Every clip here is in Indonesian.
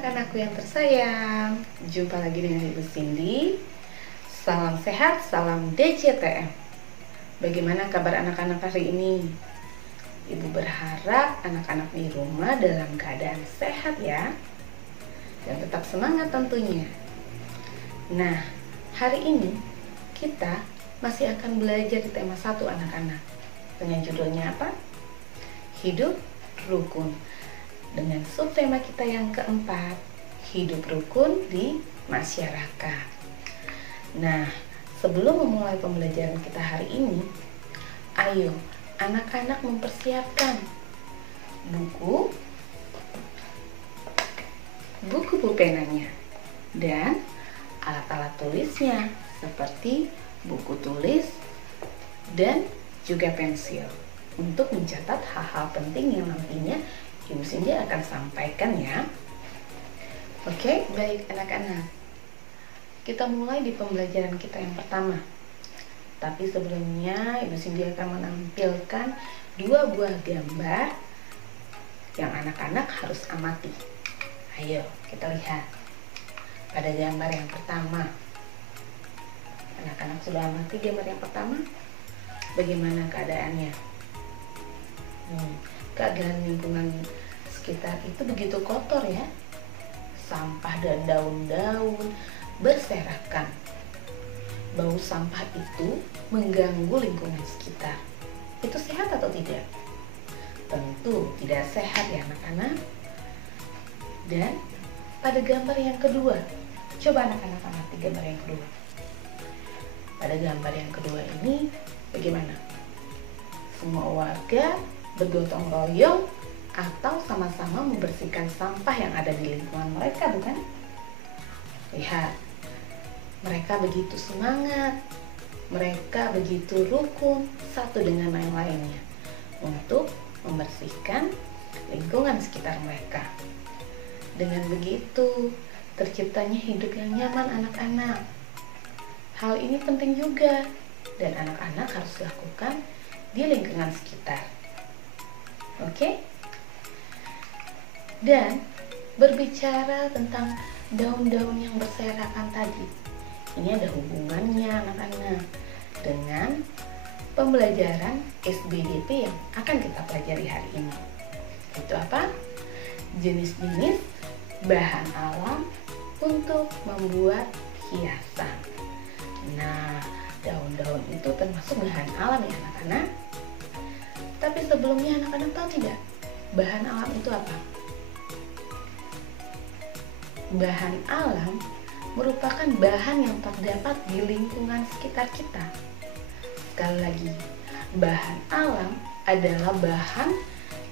anak-anakku yang tersayang, jumpa lagi dengan Ibu Cindy. Salam sehat, salam DCTM. Bagaimana kabar anak-anak hari ini? Ibu berharap anak-anak di rumah dalam keadaan sehat ya, dan tetap semangat tentunya. Nah, hari ini kita masih akan belajar di tema 1 anak-anak, dengan judulnya apa? Hidup rukun. Dengan subtema kita yang keempat, hidup rukun di masyarakat. Nah, sebelum memulai pembelajaran kita hari ini, ayo anak-anak mempersiapkan buku pulpenanya dan alat-alat tulisnya seperti buku tulis dan juga pensil untuk mencatat hal-hal penting yang nantinya Ibu Cindy akan sampaikan ya. Oke, baik anak-anak. Kita mulai di pembelajaran kita yang pertama. Tapi sebelumnya Ibu Cindy akan menampilkan 2 buah gambar yang anak-anak harus amati. Ayo kita lihat. Pada gambar yang pertama, anak-anak sudah amati gambar yang pertama? Bagaimana keadaannya? Keadaan lingkungan sekitar itu begitu kotor ya. Sampah dan daun-daun berserakan. Bau sampah itu mengganggu lingkungan sekitar. Itu sehat atau tidak? Tentu tidak sehat ya anak-anak. Dan pada gambar yang kedua, coba anak-anak amati gambar yang kedua. Pada gambar yang kedua ini bagaimana? Semua warga bergotong royong atau sama-sama membersihkan sampah yang ada di lingkungan mereka, bukan? Lihat, mereka begitu semangat, mereka begitu rukun satu dengan yang lainnya untuk membersihkan lingkungan sekitar mereka. Dengan begitu, terciptanya hidup yang nyaman anak-anak. Hal ini penting juga dan anak-anak harus lakukan di lingkungan sekitar. Oke? Dan berbicara tentang daun-daun yang berserakan tadi, ini ada hubungannya anak-anak dengan pembelajaran SBDP yang akan kita pelajari hari ini. Itu apa? Jenis-jenis bahan alam untuk membuat hiasan. Nah, daun-daun itu termasuk bahan alam ya anak-anak. Tapi sebelumnya anak-anak tahu tidak? Bahan alam itu apa? Bahan alam merupakan bahan yang terdapat di lingkungan sekitar kita. Sekali lagi, bahan alam adalah bahan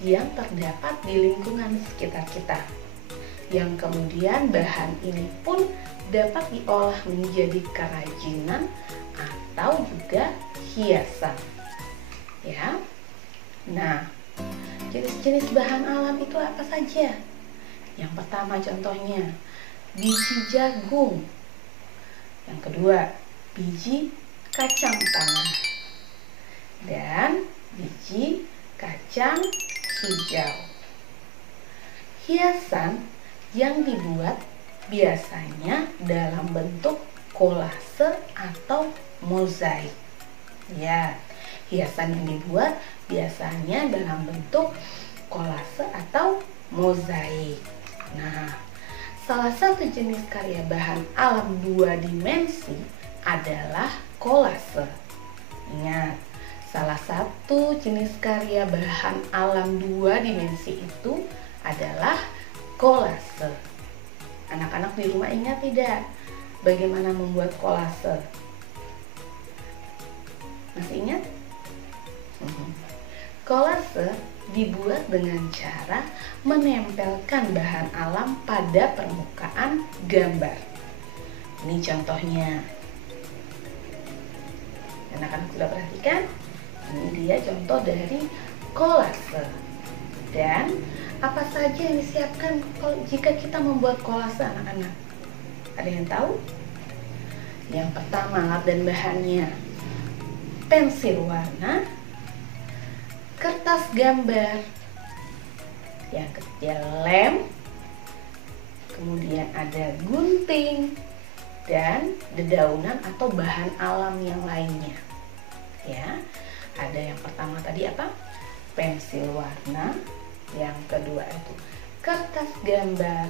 yang terdapat di lingkungan sekitar kita. Yang kemudian bahan ini pun dapat diolah menjadi kerajinan atau juga hiasan. Ya. Nah, jenis-jenis bahan alam itu apa saja? Yang pertama contohnya, biji jagung. Yang kedua, biji kacang tanah. Dan biji kacang hijau. Hiasan yang dibuat biasanya dalam bentuk kolase atau mozaik. Ya, hiasan yang dibuat biasanya dalam bentuk kolase atau mozaik. Nah, salah satu jenis karya bahan alam 2 dimensi adalah kolase. Ingat, salah satu jenis karya bahan alam 2 dimensi itu adalah kolase. Anak-anak di rumah ingat tidak bagaimana membuat kolase? Masih ingat? Kolase dibuat dengan cara menempelkan bahan alam pada permukaan gambar. Ini contohnya. Anak-anak sudah perhatikan? Ini dia contoh dari kolase. Dan apa saja yang disiapkan jika kita membuat kolase anak-anak? Ada yang tahu? Yang pertama alat dan bahannya, pensil warna, kertas gambar, yang ketiga lem, kemudian ada gunting, dan dedaunan atau bahan alam yang lainnya. Ya, ada yang pertama tadi apa? Pensil warna, yang kedua itu kertas gambar,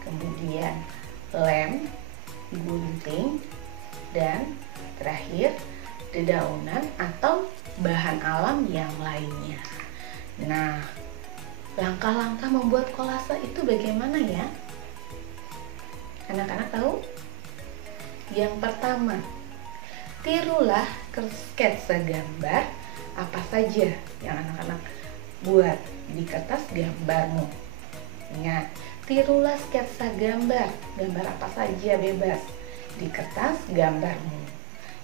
kemudian lem, gunting, dan terakhir dedaunan atau bahan alam yang lainnya. Nah, langkah-langkah membuat kolase itu bagaimana ya? Anak-anak tahu? Yang pertama, tirulah sketsa gambar apa saja yang anak-anak buat di kertas gambarmu. Ingat, tirulah sketsa gambar apa saja bebas di kertas gambarmu.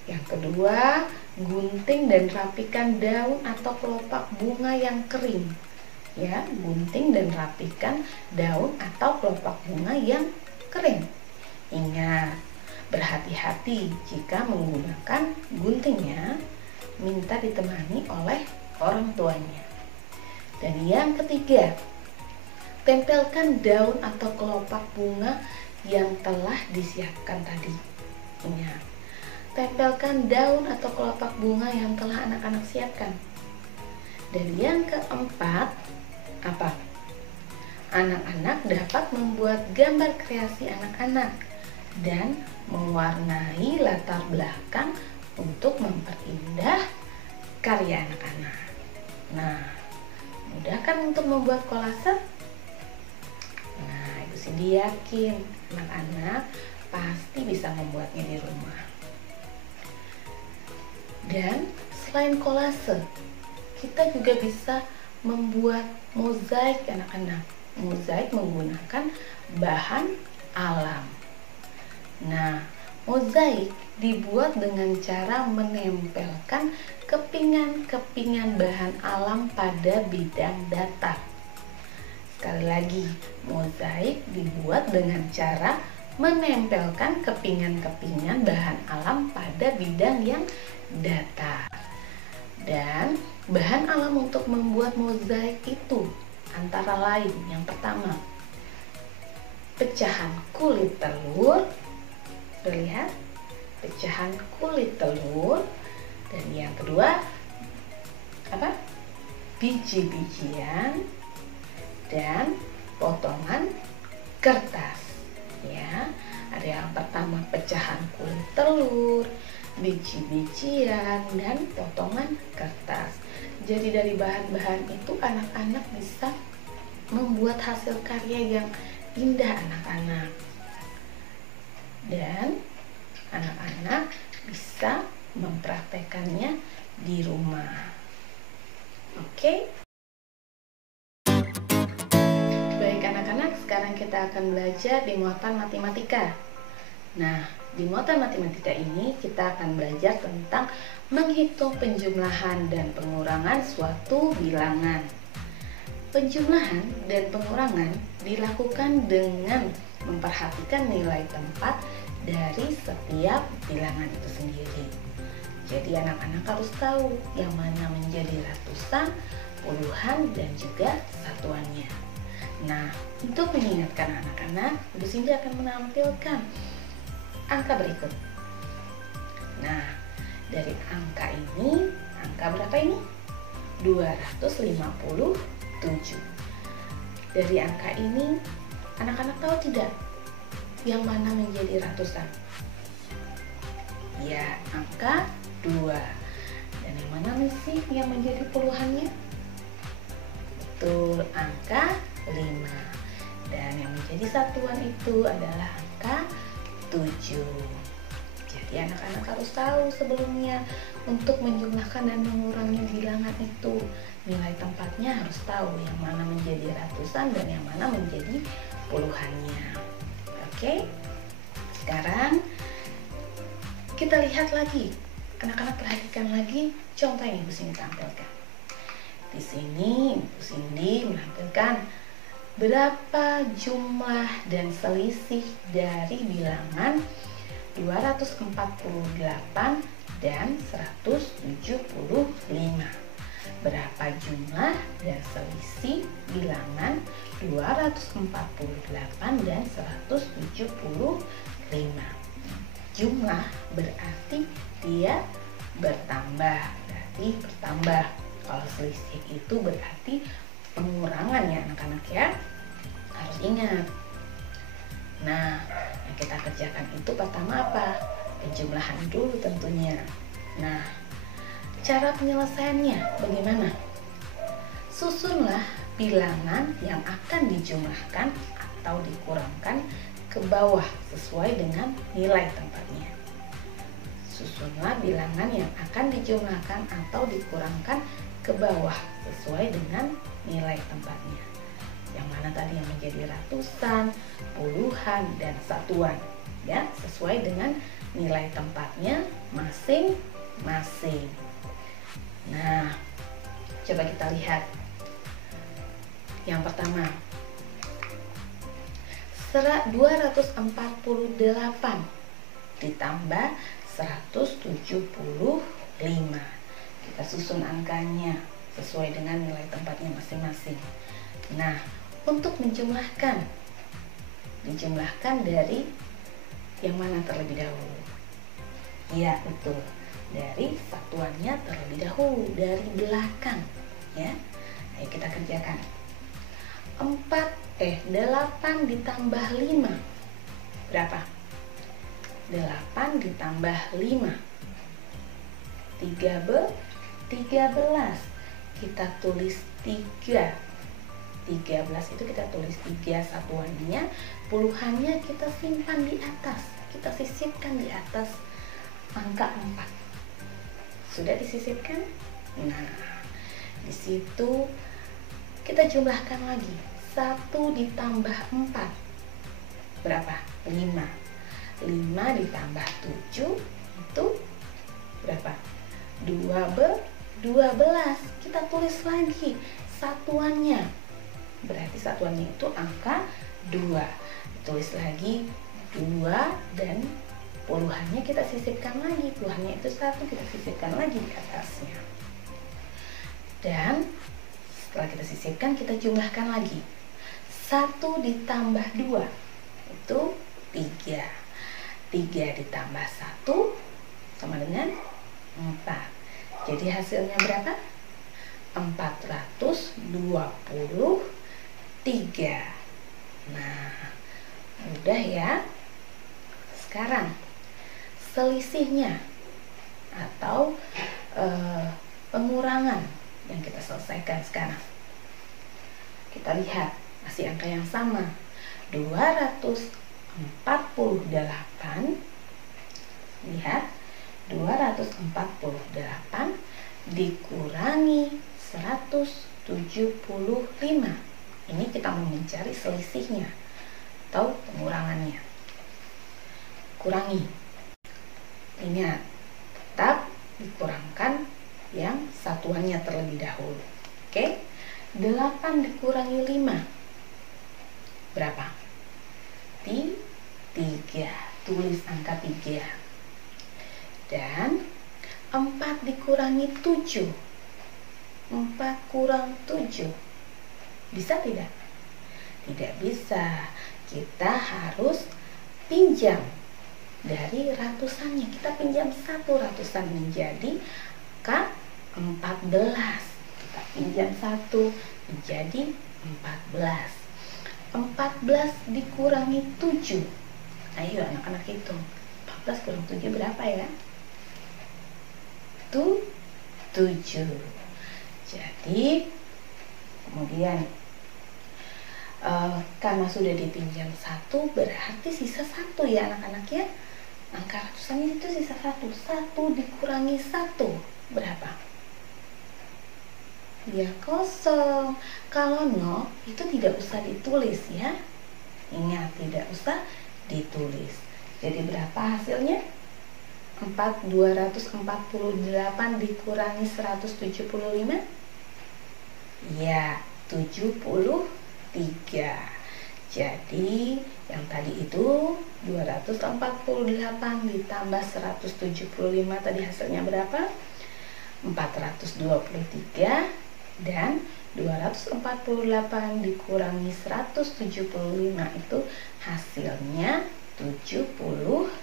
Yang kedua, gunting dan rapikan daun atau kelopak bunga yang kering. Ya, gunting dan rapikan daun atau kelopak bunga yang kering. Ingat, berhati-hati jika menggunakan guntingnya, minta ditemani oleh orang tuanya. Dan yang ketiga, tempelkan daun atau kelopak bunga yang telah disiapkan tadi. Ingat, tempelkan daun atau kelopak bunga yang telah anak-anak siapkan. Dan yang keempat, apa? Anak-anak dapat membuat gambar kreasi anak-anak dan mewarnai latar belakang untuk memperindah karya anak-anak. Nah, mudah kan untuk membuat kolase? Nah, Ibu Cindy yakin anak-anak pasti bisa membuatnya di rumah. Dan selain kolase, kita juga bisa membuat mozaik anak-anak. Mozaik menggunakan bahan alam. Nah, mozaik dibuat dengan cara menempelkan kepingan-kepingan bahan alam pada bidang datar. Sekali lagi, mozaik dibuat dengan cara menempelkan kepingan-kepingan bahan alam pada bidang yang datar. Dan bahan alam untuk membuat mozaik itu antara lain, yang pertama, pecahan kulit telur. Lihat, pecahan kulit telur. Dan yang kedua, apa? Biji-bijian dan potongan kertas. Ya, ada yang pertama pecahan kulit telur, biji-bijian, dan potongan kertas. Jadi dari bahan-bahan itu anak-anak bisa membuat hasil karya yang indah anak-anak. Dan anak-anak bisa mempraktekannya di rumah. Oke? Baik anak-anak, sekarang kita akan belajar di muatan matematika. Nah, di muatan matematika ini kita akan belajar tentang menghitung penjumlahan dan pengurangan suatu bilangan. Penjumlahan dan pengurangan dilakukan dengan memperhatikan nilai tempat dari setiap bilangan itu sendiri. Jadi anak-anak harus tahu yang mana menjadi ratusan, puluhan, dan juga satuannya. Nah, untuk mengingatkan anak-anak, Ibu Cindy akan menampilkan angka berikut. Nah, dari angka ini, angka berapa ini? 257. Dari angka ini, anak-anak tahu tidak yang mana menjadi ratusan? Ya, angka 2. Dan yang mana sih yang menjadi puluhannya? Betul, angka 5. Dan yang menjadi satuan itu adalah angka 7. Jadi anak-anak harus tahu sebelumnya untuk menjumlahkan dan mengurangi bilangan itu, nilai tempatnya harus tahu yang mana menjadi ratusan dan yang mana menjadi puluhannya. Oke, sekarang kita lihat lagi. Anak-anak perhatikan lagi contoh yang Ibu Cindy tampilkan. Di sini Ibu Cindy menampilkan berapa jumlah dan selisih dari bilangan 248 dan 175. Berapa jumlah dan selisih bilangan 248 dan bertambah, berarti bertambah. Kalau selisih itu berarti pengurangan ya anak-anak ya, harus ingat. Nah, yang kita kerjakan itu pertama apa? Penjumlahan dulu tentunya. Nah, cara penyelesaiannya bagaimana? Susunlah bilangan yang akan dijumlahkan atau dikurangkan ke bawah sesuai dengan nilai tempatnya. Susunlah bilangan yang akan dijumlahkan atau dikurangkan ke bawah sesuai dengan nilai tempatnya. Yang mana tadi yang menjadi ratusan, puluhan, dan satuan, ya, sesuai dengan nilai tempatnya masing-masing. Nah, coba kita lihat. Yang pertama, 248 ditambah 175. Kita susun angkanya sesuai dengan nilai tempatnya masing-masing. Nah, untuk dijumlahkan dari yang mana terlebih dahulu? Ya, betul. Dari satuannya terlebih dahulu, dari belakang, ya. Ayo kita kerjakan. 8 ditambah 5 berapa? 8 ditambah 5 13. Kita tulis 3. 13 itu kita tulis 3 satuannya, puluhannya kita simpan di atas, kita sisipkan di atas angka 4. Sudah disisipkan? Nah, di situ kita jumlahkan lagi. 1 ditambah 4 berapa? 5. 5 ditambah 7 itu berapa? 12. Kita tulis lagi satuannya. Berarti satuannya itu angka 2. Tulis lagi 2 dan puluhannya kita sisipkan lagi. Puluhannya itu 1, kita sisipkan lagi di atasnya. Dan setelah kita sisipkan, kita jumlahkan lagi. 1 ditambah 2 itu 3. 3 ditambah 1 sama dengan 4. Jadi hasilnya berapa? 423. Nah, mudah ya. Sekarang selisihnya atau pengurangan yang kita selesaikan sekarang. Kita lihat masih angka yang sama. 248. Lihat, 248 dikurangi 175. Ini kita mau mencari selisihnya atau pengurangannya. Kurangi. Ingat, tetap dikurangkan yang satuannya terlebih dahulu. Oke? 8 dikurangi 5 berapa? 3. Tulis angka 3. Dan 4 dikurangi 7. 4 kurang 7 bisa tidak? Tidak bisa. Kita harus pinjam dari ratusannya. Kita pinjam 1 ratusan menjadi angka 14. Kita pinjam 1 menjadi 14. 14 dikurangi 7. Ayo anak-anak hitung. 14 kurang 7 berapa ya? 7. Jadi kemudian karena sudah dipinjam 1 berarti sisa 1 ya anak-anak ya. Angka ratusannya itu sisa 1. 1 dikurangi 1 berapa? Ya, kosong. Kalau 0 itu tidak usah ditulis ya. Ingat, tidak usah ditulis. Jadi berapa hasilnya? 248 dikurangi 175? Ya, 73. Jadi yang tadi itu 248 ditambah 175 tadi hasilnya berapa? 423. Dan 248 dikurangi 175 itu hasilnya 73.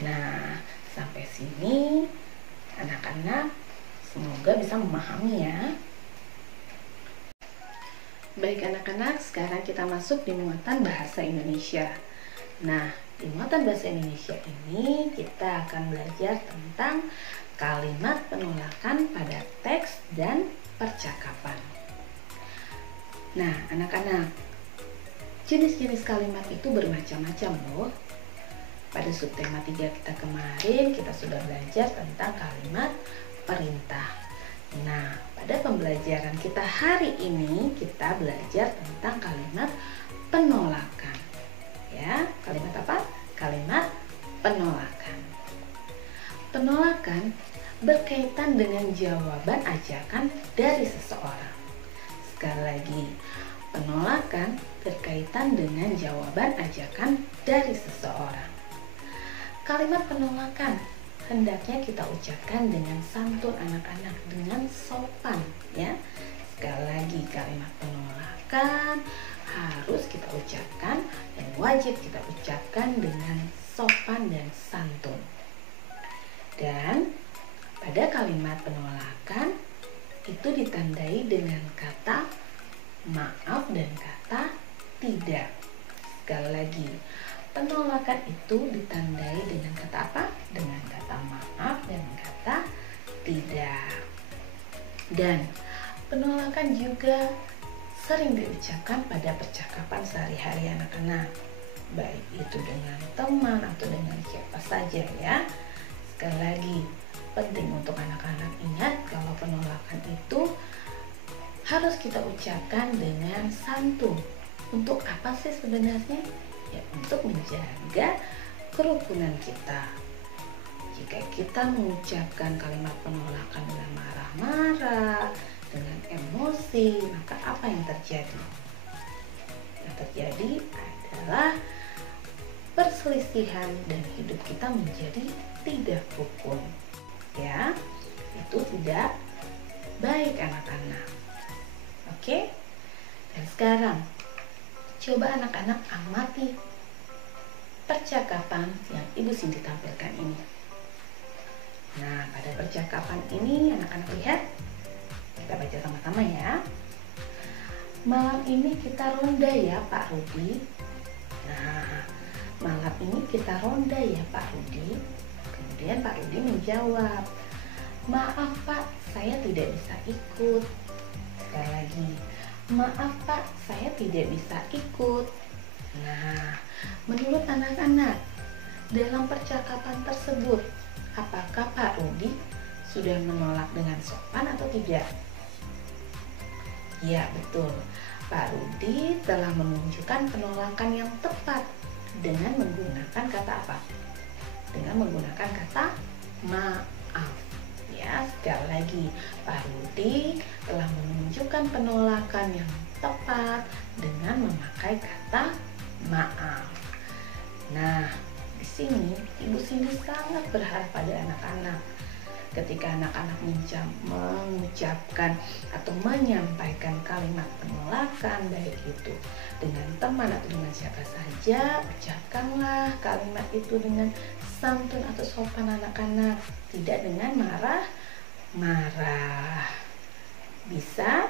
Nah, Sampai sini anak-anak semoga bisa memahami ya. Baik anak-anak, sekarang kita masuk di muatan bahasa Indonesia. Nah, di muatan bahasa Indonesia ini kita akan belajar tentang kalimat penolakan pada teks dan percakapan. Nah, anak-anak, jenis-jenis kalimat itu bermacam-macam loh. Pada subtema 3 kita kemarin kita sudah belajar tentang kalimat perintah. Nah, pada pembelajaran kita hari ini kita belajar tentang kalimat penolakan. Ya, kalimat apa? Kalimat penolakan. Penolakan berkaitan dengan jawaban ajakan dari seseorang. Sekali lagi, penolakan berkaitan dengan jawaban ajakan dari seseorang. Kalimat penolakan hendaknya kita ucapkan dengan santun anak-anak, dengan sopan ya. Sekali lagi, kalimat penolakan harus kita ucapkan dan wajib kita ucapkan dengan sopan dan santun. Dan pada kalimat penolakan itu ditandai dengan kata maaf dan kata tidak. Sekali lagi, penolakan itu ditandai dengan kata apa? Dengan kata maaf dan kata tidak. Dan penolakan juga sering diucapkan pada percakapan sehari-hari anak-anak, baik itu dengan teman atau dengan siapa saja ya. Sekali lagi, penting untuk anak-anak ingat kalau penolakan itu harus kita ucapkan dengan santun. Untuk apa sih sebenarnya? Ya, untuk menjaga kerukunan kita. Jika kita mengucapkan kalimat penolakan dengan marah-marah, dengan emosi, maka apa yang terjadi? Yang terjadi adalah perselisihan dan hidup kita menjadi tidak rukun. Ya, itu tidak baik anak-anak. Oke? Dan sekarang coba anak-anak amati percakapan yang Ibu Cindy tampilkan ini. Nah, pada percakapan ini anak-anak lihat, kita baca sama-sama ya. Malam ini kita ronda ya Pak Rudi. Nah, malam ini kita ronda ya Pak Rudi. Kemudian Pak Rudi menjawab, maaf Pak, saya tidak bisa ikut. Sekali lagi, maaf Pak, saya tidak bisa ikut. Nah, menurut anak-anak, dalam percakapan tersebut, apakah Pak Rudi sudah menolak dengan sopan atau tidak? Ya, betul. Pak Rudi telah menunjukkan penolakan yang tepat dengan menggunakan kata apa? Dengan menggunakan kata maaf. Ya, sekali lagi, Pak Rudi telah menunjukkan penolakan yang tepat dengan memakai kata maaf. Nah, di sini Ibu Cindy sangat berharap pada anak-anak ketika anak-anak mengucapkan atau menyampaikan kalimat penolakan, baik itu dengan teman atau dengan siapa saja, ucapkanlah kalimat itu dengan santun atau sopan anak-anak, tidak dengan marah-marah. Bisa?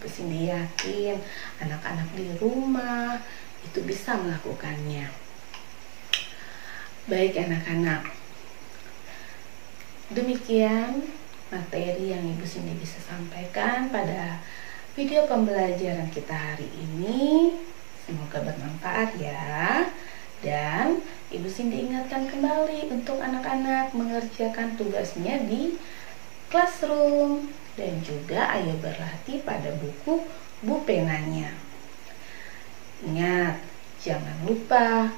Ibu Cindy yakin anak-anak di rumah itu bisa melakukannya. Baik anak-anak, demikian materi yang Ibu Cindy bisa sampaikan pada video pembelajaran kita hari ini. Semoga bermanfaat ya. Dan Ibu Cindy ingatkan kembali untuk anak-anak mengerjakan tugasnya di classroom. Dan juga ayo berlatih pada buku penanya. Ingat, jangan lupa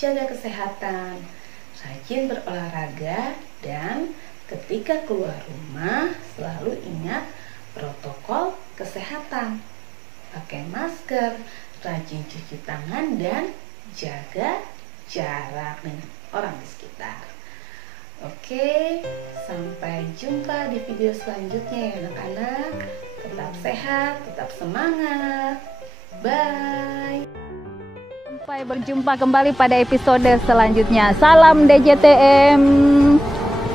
jaga kesehatan, rajin berolahraga, dan ketika keluar rumah selalu ingat protokol kesehatan. Pakai masker, rajin cuci tangan, dan jaga jarak dengan orang di sekitar. Oke, sampai jumpa di video selanjutnya ya anak-anak. Tetap sehat, tetap semangat. Bye. Sampai berjumpa kembali pada episode selanjutnya. Salam DJTM.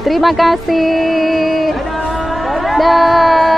Terima kasih. Dadah.